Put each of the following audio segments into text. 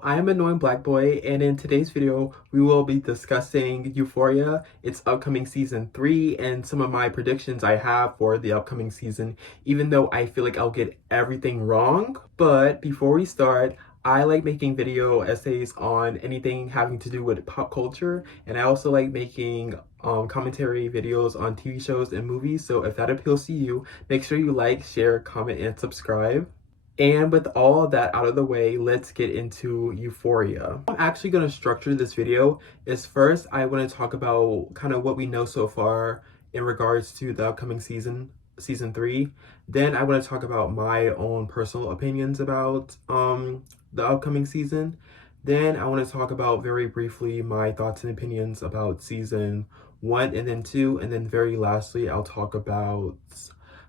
Hello, I'm Annoying Black Boy, and in today's video, we will be discussing Euphoria, its upcoming season 3, and some of my predictions I have for the upcoming season, even though I feel like I'll get everything wrong. But before we start, I like making video essays on anything having to do with pop culture, and I also like making commentary videos on TV shows and movies. So if that appeals to you, make sure you like, share, comment, and subscribe. And with all of that out of the way, let's get into Euphoria. I'm actually going to structure this video is first I want to talk about kind of what we know so far in regards to the upcoming season 3. Then I want to talk about my own personal opinions about the upcoming season. Then I want to talk about very briefly my thoughts and opinions about season 1 and then 2, and then very lastly I'll talk about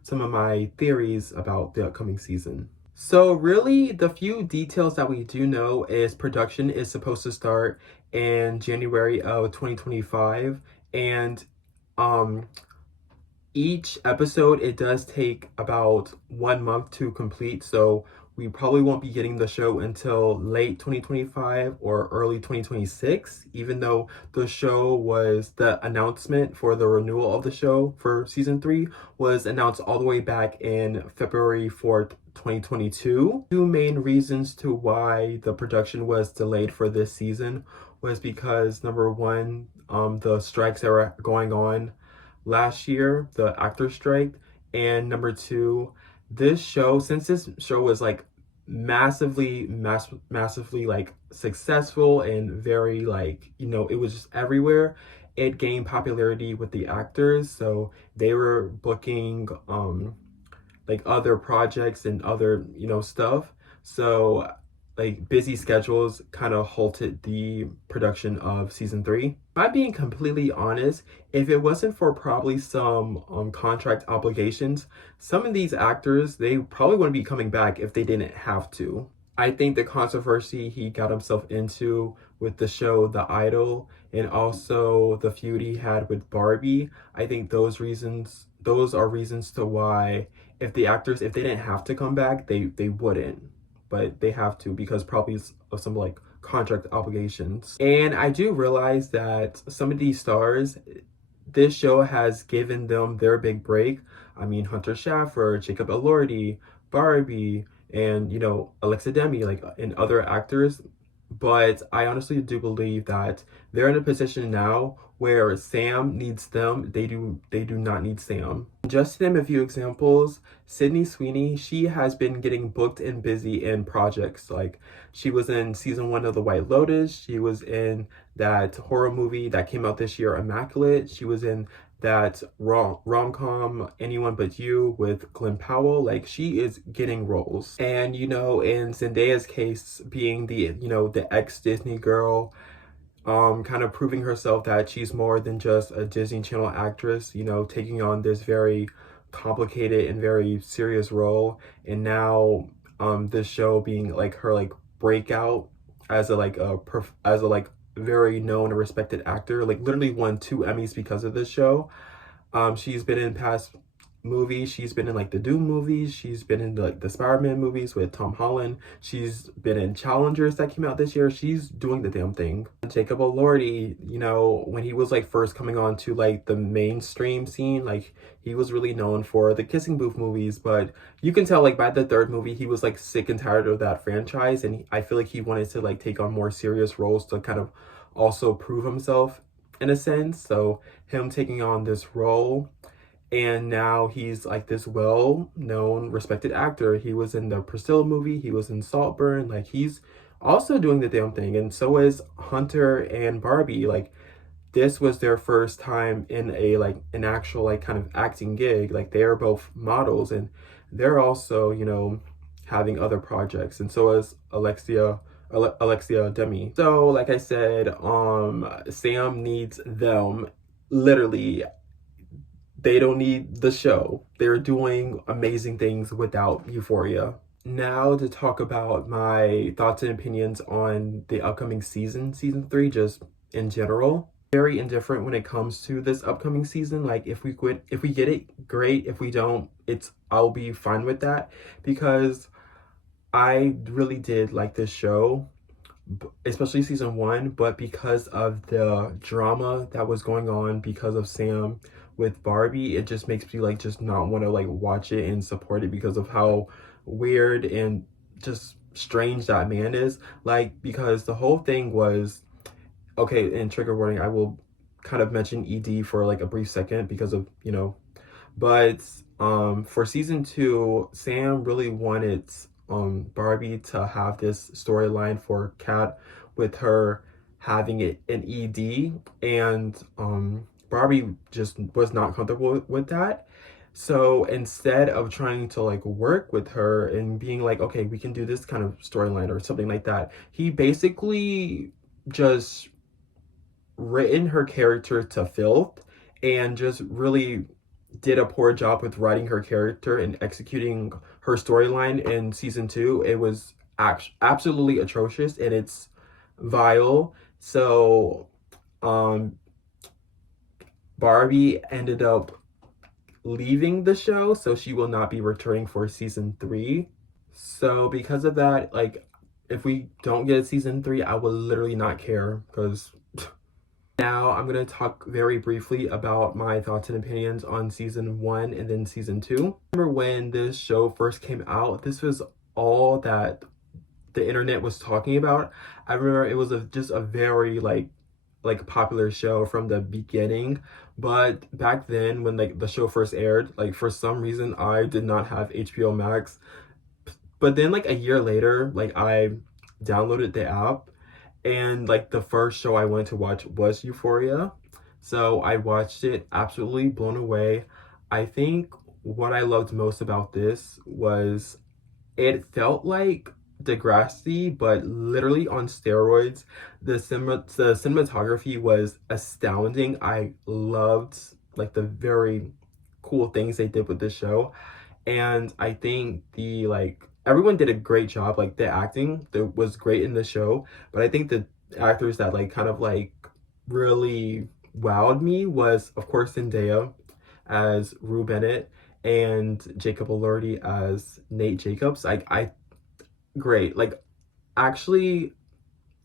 some of my theories about the upcoming season. So really, the few details that we do know is production is supposed to start in January of 2025, and um, each episode, it does take about 1 month to complete, so we probably won't be getting the show until late 2025 or early 2026, even though the announcement for the renewal of the show for season 3 was announced all the way back in February 4th, 2022. Two main reasons to why the production was delayed for this season was because number one, the strikes that were going on last year, the actor strike, and number two, since this show was like massively like successful and very like, it was just everywhere, it gained popularity with the actors, so they were booking like other projects and other stuff, so like busy schedules kind of halted the production of season 3. If I'm being completely honest, if it wasn't for probably some contract obligations, some of these actors, they probably wouldn't be coming back if they didn't have to. I think the controversy he got himself into with the show The Idol, and also the feud he had with Barbie, I think those are reasons to why if they didn't have to come back, they wouldn't, but they have to because probably of some like contract obligations. And I do realize that some of these stars, this show has given them their big break. I mean, Hunter Schafer, Jacob Elordi, Barbie, and Alexa Demi, like, and other actors. But I honestly do believe that they're in a position now where Sam needs them. They do not need Sam. Just to name a few examples, Sydney Sweeney, she has been getting booked and busy in projects. Like, she was in season 1 of The White Lotus. She was in that horror movie that came out this year, Immaculate. She was in that rom-com Anyone But You with Glenn Powell. Like, she is getting roles. And in Zendaya's case, being the ex-Disney girl, kind of proving herself that she's more than just a Disney Channel actress, taking on this very complicated and very serious role. And now this show being like her like breakout as a very known and respected actor, like literally won 2 Emmys because of this show. She's been in past movies. She's been in like the Doom movies. She's been in like the Spider-Man movies with Tom Holland. She's been in Challengers that came out this year. She's doing the damn thing. Jacob Elordi, when he was like first coming on to like the mainstream scene, like he was really known for the Kissing Booth movies, but you can tell like by the 3rd movie he was like sick and tired of that franchise, and I feel like he wanted to like take on more serious roles to kind of also prove himself in a sense. So him taking on this role, and now he's like this well-known, respected actor. He was in the Priscilla movie. He was in Saltburn. Like, he's also doing the damn thing. And so is Hunter and Barbie. Like, this was their first time in an actual like kind of acting gig. Like, they are both models, and they're also having other projects. And so is Alexia Demi. So like I said, Sam needs them. Literally, they don't need the show. They're doing amazing things without Euphoria. Now to talk about my thoughts and opinions on the upcoming season 3, just in general. Very indifferent when it comes to this upcoming season. Like, if we get it, great. If we don't, I'll be fine with that, because I really did like this show. especially season one, but because of the drama that was going on because of Sam with Barbie, it just makes me like just not want to like watch it and support it because of how weird and just strange that man is. Like, because the whole thing was, okay, and trigger warning, I will kind of mention ED for like a brief second because of, but for season two, Sam really wanted Barbie to have this storyline for Kat with her having it an ED, and Barbie just was not comfortable with that. So instead of trying to like work with her and being like, okay, we can do this kind of storyline or something like that, he basically just written her character to filth and just really did a poor job with writing her character and executing her storyline in season two. It was absolutely atrocious and it's vile. So, um, Barbie ended up leaving the show, so she will not be returning for season three. So, because of that, like, if we don't get a season three, I will literally not care because now I'm going to talk very briefly about my thoughts and opinions on season one and then season two. I remember when this show first came out, this was all that the internet was talking about. I remember it was just a very like popular show from the beginning, but back then when like the show first aired, like for some reason I did not have HBO Max. But then like a year later, like I downloaded the app and like the first show I wanted to watch was Euphoria. So I watched it, absolutely blown away. I think what I loved most about this was it felt like Degrassi, but literally on steroids. The cinematography was astounding. I loved like the very cool things they did with this show. And I think the like everyone did a great job. Like the acting that was great in the show, but I think the actors that like kind of like really wowed me was of course Zendaya as Rue Bennett and Jacob Elordi as Nate Jacobs. I great. Like actually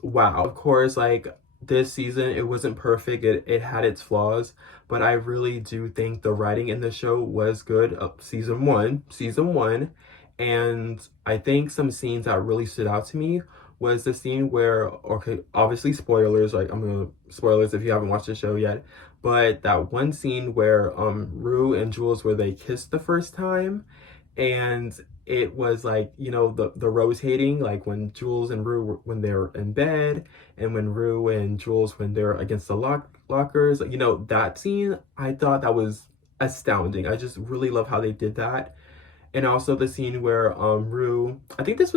wow. Of course, like this season, it wasn't perfect. It had its flaws, but I really do think the writing in the show was good. Season one, and I think some scenes that really stood out to me was the scene where, okay, obviously spoilers. Like I'm gonna spoilers if you haven't watched the show yet, but that one scene where Rue and Jules where they kissed the first time, and it was like the rotating like when Jules and Rue when they're in bed and when Rue and Jules when they're against the lockers, that scene I thought that was astounding. I just really love how they did that. And also the scene where Rue, I think this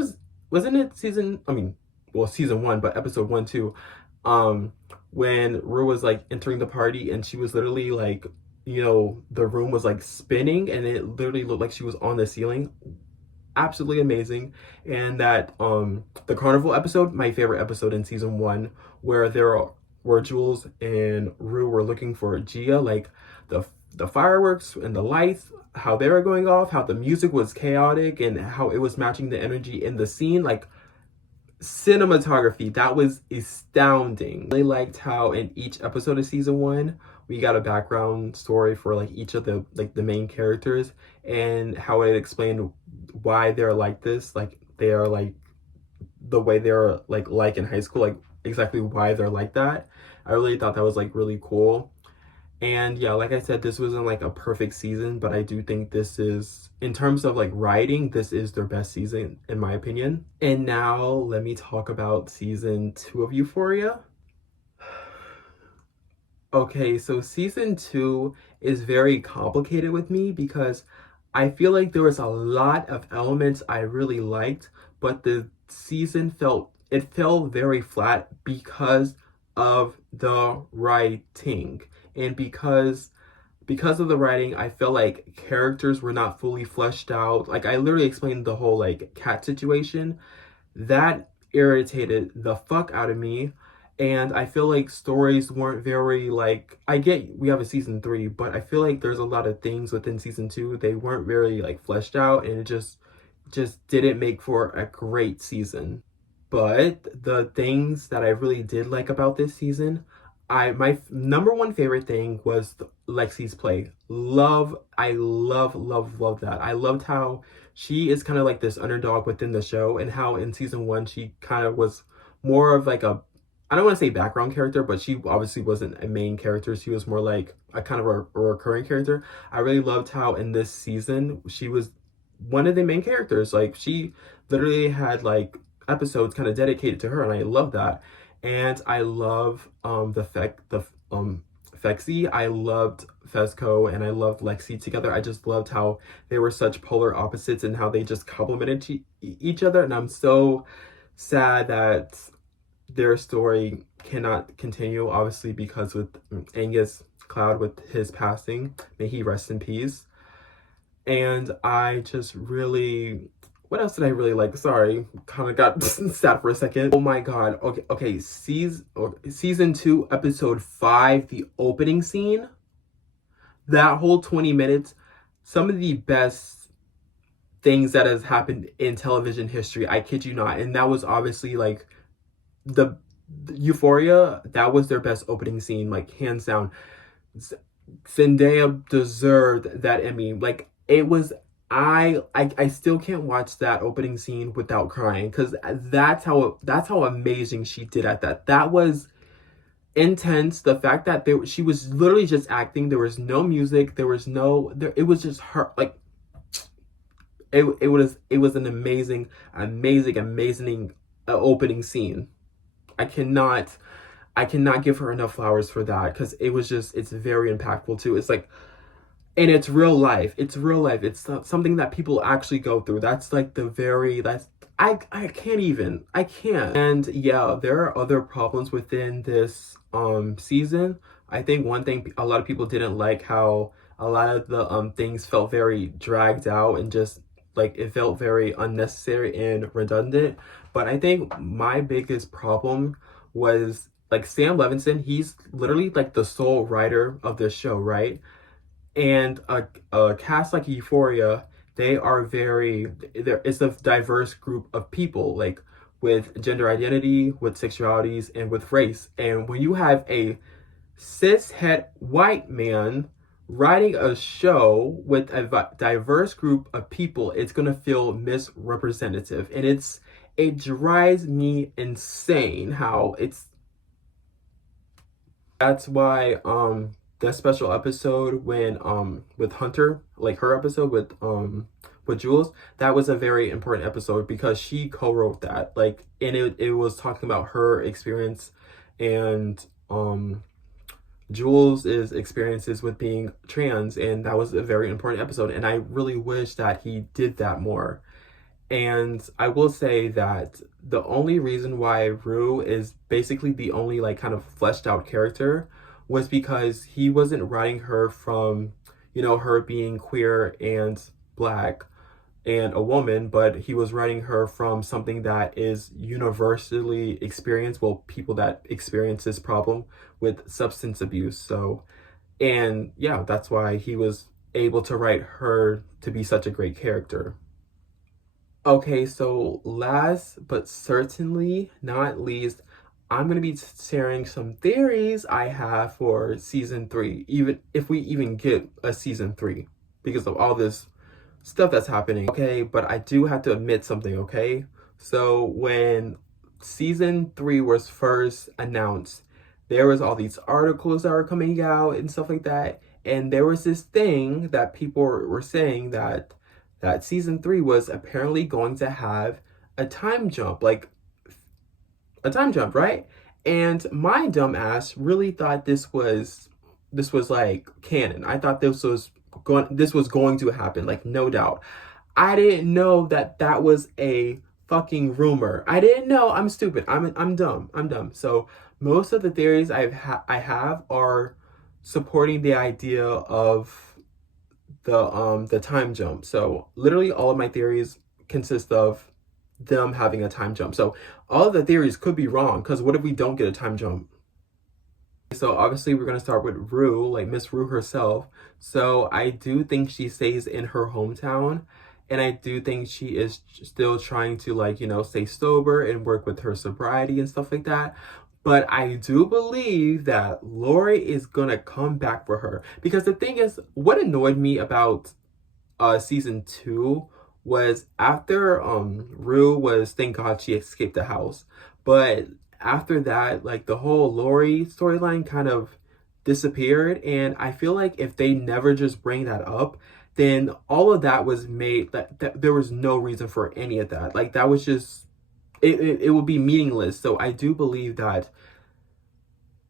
wasn't it season, I mean, well, season one, but episode one too, when Rue was like entering the party and she was literally like, the room was like spinning and it literally looked like she was on the ceiling. Absolutely amazing. And that the carnival episode, my favorite episode in season one, where where Jules and Rue were looking for Gia, like the fireworks and the lights, how they were going off, how the music was chaotic and how it was matching the energy in the scene, like cinematography, that was astounding. I liked how in each episode of season one we got a background story for like each of the main characters and how it explained why they're like this, like they are like the way they're like in high school, like exactly why they're like that. I really thought that was like really cool. And yeah, like I said, this wasn't like a perfect season, but I do think this is, in terms of like writing, this is their best season in my opinion. And now let me talk about season two of Euphoria. Okay, so season two is very complicated with me because I feel like there was a lot of elements I really liked, but the season felt very flat because of the writing. And because of the writing, I feel like characters were not fully fleshed out. Like I literally explained the whole like cat situation. That irritated the fuck out of me. And I feel like stories weren't very like, I get we have a season three, but I feel like there's a lot of things within season two they weren't very like fleshed out, and it just didn't make for a great season. But the things that I really did like about this season, my number one favorite thing was Lexi's play. I love that. I loved how she is kind of like this underdog within the show, and how in season one she kind of was more of like a, I don't want to say background character, but she obviously wasn't a main character. She was more like a kind of a recurring character. I really loved how in this season she was one of the main characters. Like she literally had like episodes kind of dedicated to her, and I love that. And I love Fexi. I loved Fesco, and I loved Lexi together. I just loved how they were such polar opposites and how they just complemented each other. And I'm so sad that their story cannot continue, obviously, because with Angus Cloud, with his passing, may he rest in peace. And I just really, what else did I really like? Sorry, kind of got sad for a second. Oh my god. Okay. Season 2, episode 5, the opening scene. That whole 20 minutes, some of the best things that has happened in television history. I kid you not. And that was obviously like the Euphoria. That was their best opening scene, like hands down. Zendaya deserved that Emmy. Like it was, I still can't watch that opening scene without crying, because that's how amazing she did at that. That was intense. The fact that she was literally just acting. There was no music. There was no there. It was just her. Like it was an amazing opening scene. I cannot give her enough flowers for that, because it's very impactful too. It's like, and it's real life. It's real life. It's something that people actually go through. That's like I can't. And yeah, there are other problems within this season. I think one thing a lot of people didn't like, how a lot of the things felt very dragged out, and just like it felt very unnecessary and redundant. But I think my biggest problem was like Sam Levinson. He's literally like the sole writer of this show, right? And a cast like Euphoria, they are it's a diverse group of people, like with gender identity, with sexualities, and with race. And when you have a cishet white man writing a show with a diverse group of people, it's gonna feel misrepresentative. And it drives me insane how that's why the special episode when with Hunter, like her episode with Jules, that was a very important episode, because she co-wrote that. Like, and it was talking about her experience, and Jules' experiences with being trans, and that was a very important episode. And I really wish that he did that more. And I will say that the only reason why Rue is basically the only like kind of fleshed out character was because he wasn't writing her from, her being queer and black and a woman, but he was writing her from something that is universally experienced. Well, people that experience this problem with substance abuse. So, and yeah, that's why he was able to write her to be such a great character. Okay, so last but certainly not least, I'm gonna be sharing some theories I have for season 3, even if we even get a season 3, because of all this stuff that's happening. Okay, but I do have to admit something, okay? So when season 3 was first announced, there was all these articles that were coming out and stuff like that, and there was this thing that people were saying that season 3 was apparently going to have a time jump, like a time jump, right? And my dumb ass really thought this was like canon. I thought this was going to happen, like no doubt. I didn't know that was a fucking rumor. I didn't know. I'm stupid. I'm dumb. I'm dumb. So most of the theories I have are supporting the idea of the time jump. So literally all of my theories consist of them having a time jump. So all of the theories could be wrong, because what if we don't get a time jump? So obviously we're going to start with Rue, like Miss Rue herself. So I do think she stays in her hometown, And I do think she is still trying to, like, you know, stay sober and work with her sobriety and stuff like that. But I do believe that Lori is gonna come back for her. Because the thing is, what annoyed me about season 2 was after Rue was, thank God she escaped the house. But after that, like, the whole Lori storyline kind of disappeared, and I feel like if they never just bring that up, then all of that was made that there was no reason for any of that. Like, that was just it would be meaningless. So I do believe that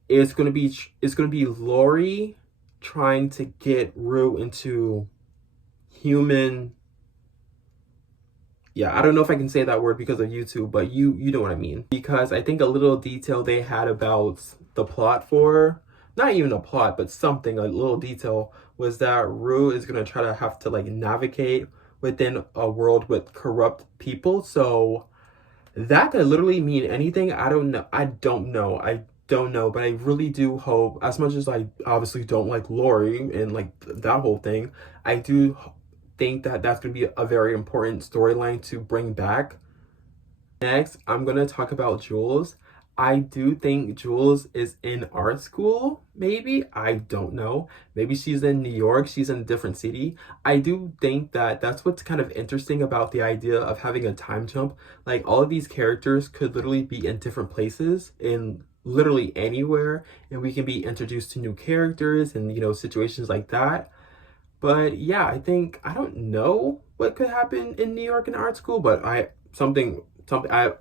it's gonna be Lori trying to get Rue into human, yeah, I don't know if I can say that word because of YouTube, but you know what I mean. Because I think a little detail they had about the plot for, not even a plot, but something, a little detail, was that Rue is gonna try to have to, like, navigate within a world with corrupt people. So that could literally mean anything. I don't know. I don't know, but I really do hope, as much as I obviously don't like Lori and like that whole thing, I do think that that's going to be a very important storyline to bring back. Next, I'm going to talk about Jules. I do think Jules is in art school, maybe. I don't know. Maybe she's in New York, she's in a different city. I do think that that's what's kind of interesting about the idea of having a time jump. Like, all of these characters could literally be in different places, in literally anywhere, and we can be introduced to new characters and, you know, situations like that. But yeah, I don't know what could happen in New York in art school, but something I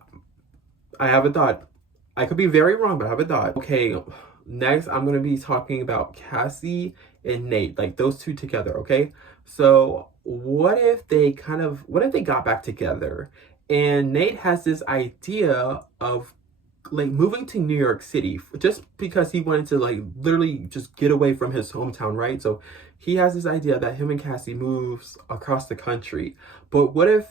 have a thought. I could be very wrong, but I have a thought. Okay, next I'm gonna be talking about Cassie and Nate, like those two together, okay? So what if they got back together and Nate has this idea of, like, moving to New York City just because he wanted to, like, literally just get away from his hometown, right? So he has this idea that him and Cassie moves across the country. But what if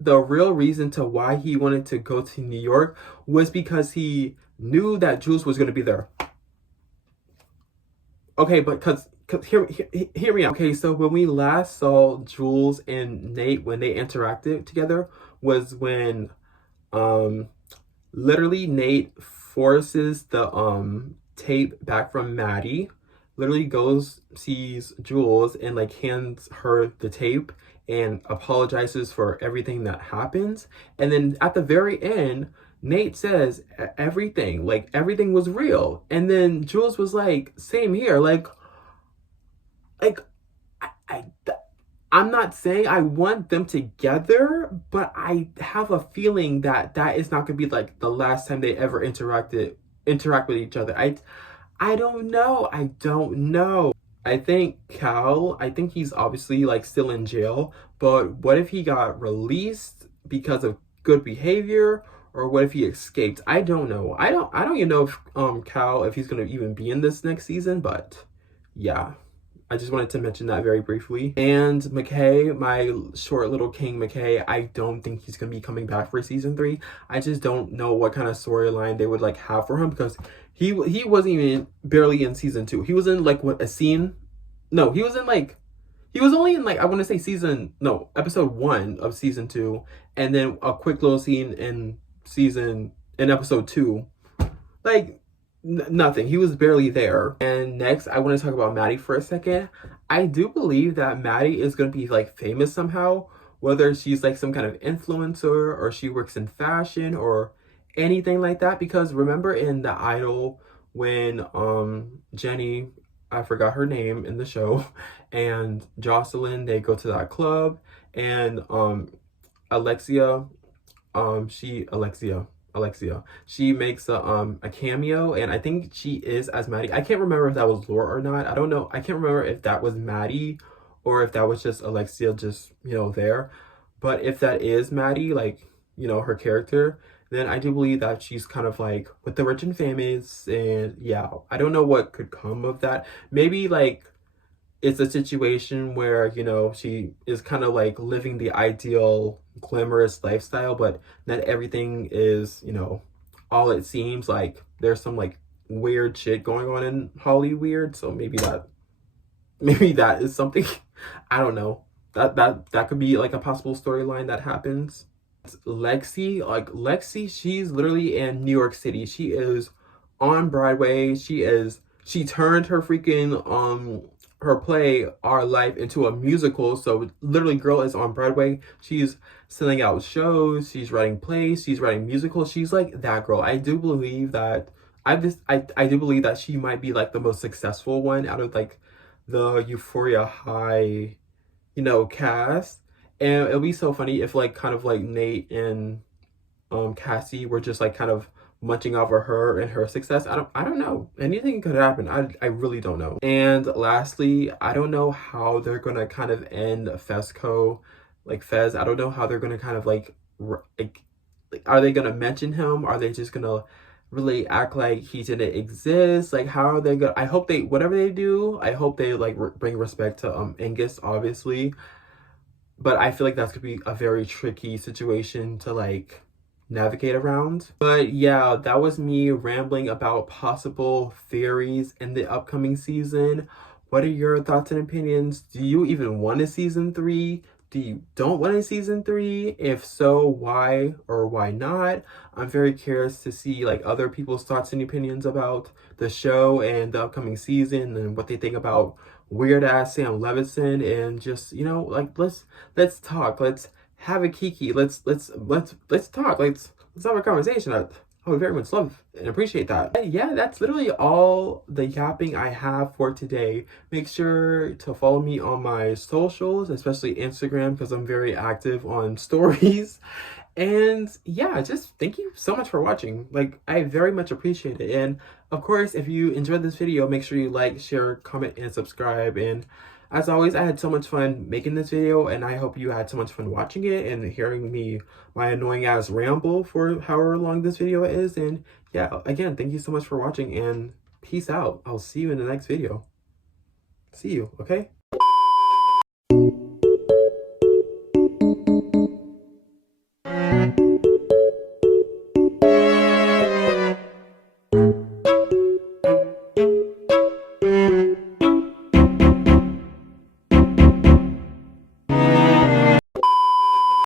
the real reason to why he wanted to go to New York was because he knew that Jules was going to be there? Okay, but cause hear me out. Okay, so when we last saw Jules and Nate when they interacted together was when um literally Nate forces the tape back from Maddie, literally goes, sees Jules, and, like, hands her the tape and apologizes for everything that happens. And then at the very end, Nate says everything, like, everything was real. And then Jules was like, same here. Like I I'm not saying I want them together, but I have a feeling that that is not going to be, like, the last time they ever interact with each other. I don't know. I don't know. I think he's obviously, like, still in jail, but what if he got released because of good behavior, or what if he escaped? I don't know. I don't even know if Cal, if he's going to even be in this next season, but yeah. I just wanted to mention that very briefly. And McKay, my short little king McKay, I don't think he's going to be coming back for season 3. I just don't know what kind of storyline they would, like, have for him, because he wasn't even barely in season 2. He was in, like, what, a scene? No, he was only in, like, I want to say episode 1 of season 2, and then a quick little scene in episode 2. Like, nothing. He was barely there. And next, I want to talk about Maddie for a second. I do believe that Maddie is going to be, like, famous somehow, whether she's, like, some kind of influencer or she works in fashion or anything like that. Because remember in The Idol when Jenny, I forgot her name in the show, and Jocelyn, they go to that club, and Alexia, she makes a cameo, and I think she is as Maddie. I can't remember if that was Laura or not. I don't know. I can't remember if that was Maddie or if that was just Alexia, just, you know, there. But if that is Maddie, like, you know, her character, then I do believe that she's kind of, like, with the rich and famous, and yeah, I don't know what could come of that. Maybe, like, it's a situation where, you know, she is kind of, like, living the ideal glamorous lifestyle, but not everything is, you know, all it seems. Like, there's some, like, weird shit going on in Hollywood, so maybe that is something. I don't know. that could be like a possible storyline that happens. Lexi, like Lexi, she's literally in New York City. She is on Broadway. She turned her freaking her play Our Life into a musical. So literally girl is on Broadway. She's selling out shows, she's writing plays, she's writing musicals. She's like that girl. I do believe that I do believe that she might be like the most successful one out of like the Euphoria High, cast. And it'll be so funny if like kind of like Nate and Cassie were just like kind of munching off of her and her success. I don't know. Anything could happen. I really don't know. And lastly, I don't know how they're gonna kind of end Fesco, like Fez. I don't know how they're gonna kind of like are they gonna mention him? Are they just gonna really act like he didn't exist? Like how are they gonna, I hope they, whatever they do, I hope they like bring respect to Angus, obviously. But I feel like that's gonna be a very tricky situation to like navigate around. But yeah, that was me rambling about possible theories in the upcoming season. What are your thoughts and opinions? Do you even want a season 3? Do you don't want a season 3? If so, why or why not? I'm very curious to see like other people's thoughts and opinions about the show and the upcoming season and what they think about weird ass Sam Levinson, and just, like let's talk. Let's have a kiki. Let's talk. Let's have a conversation. I would very much love and appreciate that. But yeah, that's literally all the yapping I have for today. Make sure to follow me on my socials, especially Instagram, because I'm very active on stories. And yeah, just thank you so much for watching. Like, I very much appreciate it. And of course, if you enjoyed this video, make sure you like, share, comment, and subscribe. And as always, I had so much fun making this video, and I hope you had so much fun watching it and hearing me, my annoying ass ramble for however long this video is. And yeah, again, thank you so much for watching, and peace out. I'll see you in the next video. See you, okay?